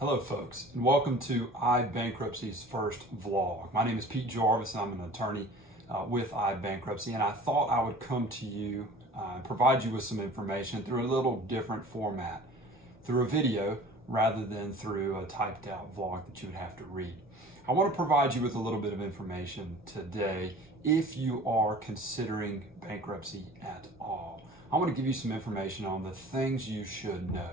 Hello folks, and welcome to Bankruptcy's first vlog. My name is Pete Jarvis and I'm an attorney with Bankruptcy, and I thought I would come to you and provide you with some information through a little different format, through a video rather than through a typed out vlog that you would have to read. I want to provide you with a little bit of information today if you are considering bankruptcy at all. I want to give you some information on the things you should know.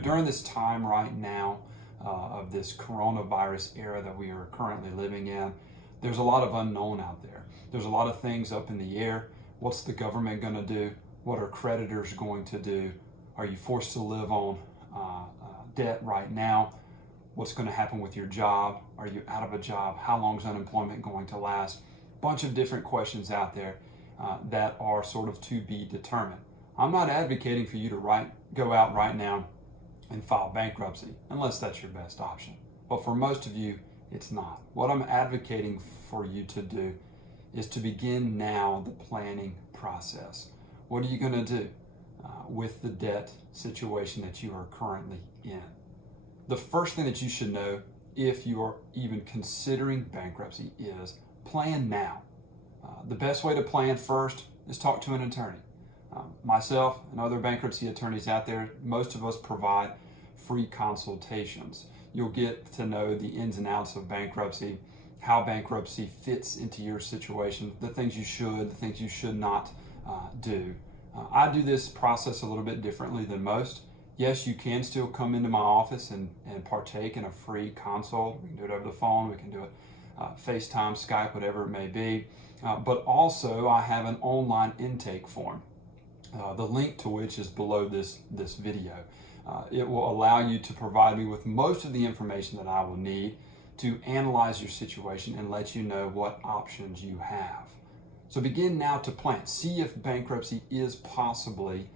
During this time right now, of this coronavirus era that we are currently living in, there's a lot of unknown out there. There's a lot of things up in the air. What's the government going to do? What are creditors going to do? Are you forced to live on debt right now? What's going to happen with your job? Are you out of a job? How long is unemployment going to last? Bunch of different questions out there that are sort of to be determined. I'm not advocating for you to go out right now and file bankruptcy, unless that's your best option. But for most of you, it's not. What I'm advocating for you to do is to begin now the planning process. What are you going to do with the debt situation that you are currently in? The first thing that you should know, if you are even considering bankruptcy, is plan now. The best way to plan first is talk to an attorney. Myself and other bankruptcy attorneys out there, most of us provide free consultations. You'll get to know the ins and outs of bankruptcy, how bankruptcy fits into your situation, the things you should, the things you should not do. I do this process a little bit differently than most. Yes, you can still come into my office and partake in a free consult. We can do it over the phone, we can do it FaceTime, Skype, whatever it may be. But also I have an online intake form. The link to which is below this video. It will allow you to provide me with most of the information that I will need to analyze your situation and let you know what options you have. So begin now to plan. See if bankruptcy is possibly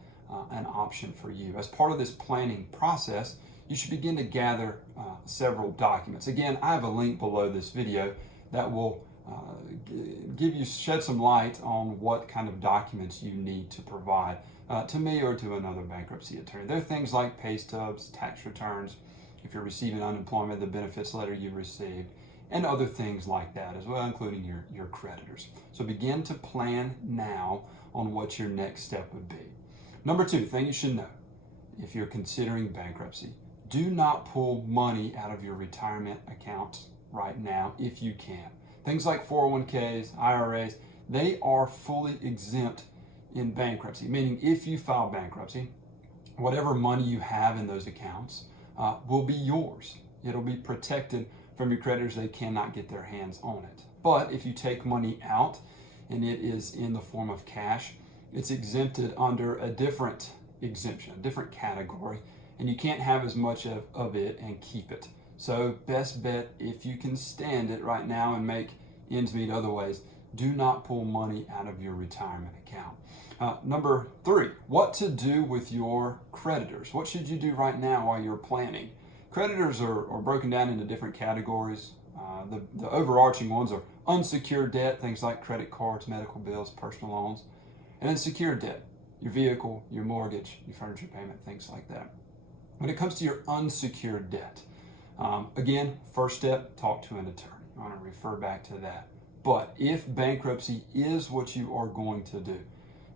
an option for you. As part of this planning process, you should begin to gather several documents. Again, I have a link below this video that will shed some light on what kind of documents you need to provide to me or to another bankruptcy attorney. There are things like pay stubs, tax returns, if you're receiving unemployment, the benefits letter you received, and other things like that as well, including your creditors. So begin to plan now on what your next step would be. Number two, thing you should know if you're considering bankruptcy, do not pull money out of your retirement account right now if you can. Things like 401ks, IRAs, they are fully exempt in bankruptcy, meaning if you file bankruptcy, whatever money you have in those accounts will be yours. It'll be protected from your creditors. They cannot get their hands on it. But if you take money out and it is in the form of cash, it's exempted under a different exemption, a different category, and you can't have as much of it and keep it. So best bet, if you can stand it right now and make ends meet other ways, do not pull money out of your retirement account. Number three, what to do with your creditors. What should you do right now while you're planning? Creditors are broken down into different categories. The overarching ones are unsecured debt, things like credit cards, medical bills, personal loans, and then secured debt, your vehicle, your mortgage, your furniture payment, things like that. When it comes to your unsecured debt, again, first step, talk to an attorney. I want to refer back to that. But if bankruptcy is what you are going to do,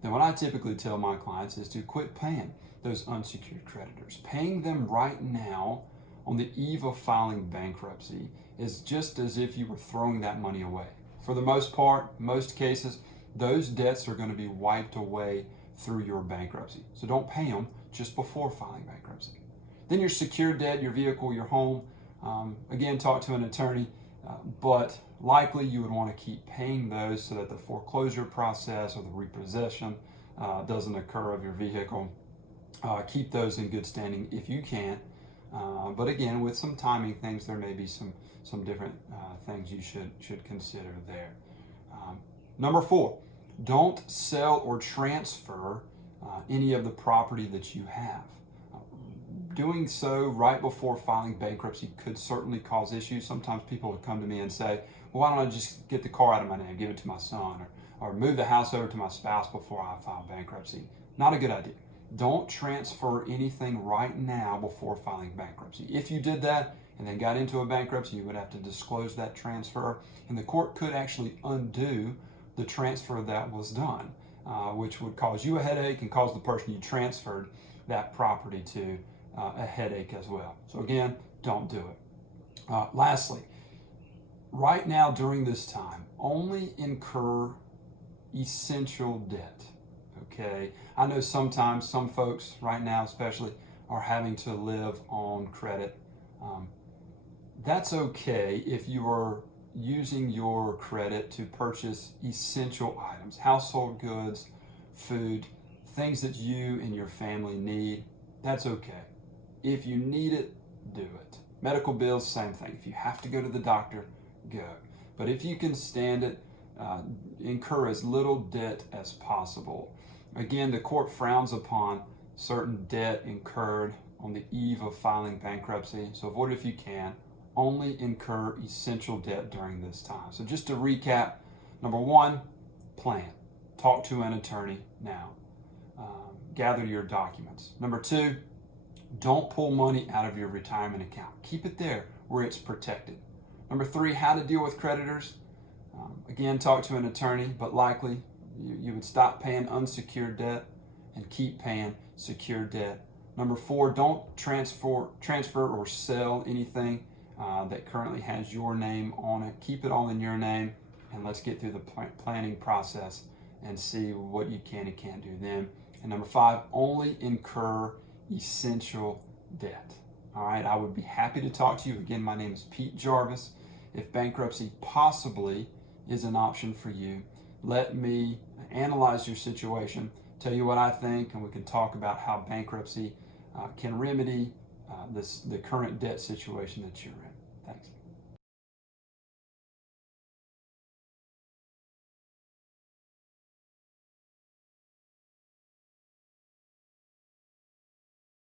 then what I typically tell my clients is to quit paying those unsecured creditors. Paying them right now on the eve of filing bankruptcy is just as if you were throwing that money away. For the most part, most cases, those debts are going to be wiped away through your bankruptcy. So don't pay them just before filing bankruptcy. Then your secured debt, your vehicle, your home, again, talk to an attorney, but likely you would want to keep paying those so that the foreclosure process or the repossession doesn't occur of your vehicle. Keep those in good standing if you can. But again, with some timing things, there may be some different things you should consider there. Number four, don't sell or transfer any of the property that you have. Doing so right before filing bankruptcy could certainly cause issues. Sometimes people would come to me and say, well, why don't I just get the car out of my name, give it to my son, or move the house over to my spouse before I file bankruptcy. Not a good idea. Don't transfer anything right now before filing bankruptcy. If you did that and then got into a bankruptcy, you would have to disclose that transfer, and the court could actually undo the transfer that was done, which would cause you a headache and cause the person you transferred that property to a headache as well. So again, don't do it. Lastly, right now during this time, only incur essential debt. Okay, I know sometimes some folks right now especially are having to live on credit. That's okay if you are using your credit to purchase essential items, household goods, food, things that you and your family need. That's okay. If you need it, do it. Medical bills, same thing. If you have to go to the doctor, go. But if you can stand it, incur as little debt as possible. Again, the court frowns upon certain debt incurred on the eve of filing bankruptcy, so avoid it if you can. Only incur essential debt during this time. So just to recap, number one, plan. Talk to an attorney now. Gather your documents. Number two, don't pull money out of your retirement account. Keep it there where it's protected. Number three, how to deal with creditors. Again, talk to an attorney, but likely you would stop paying unsecured debt and keep paying secured debt. Number four, don't transfer or sell anything that currently has your name on it. Keep it all in your name, and let's get through the planning process and see what you can and can't do then. And number five, only incur essential debt. All right, I would be happy to talk to you. Again, my name is Pete Jarvis. If bankruptcy possibly is an option for you, let me analyze your situation, tell you what I think, and we can talk about how bankruptcy can remedy the current debt situation that you're in.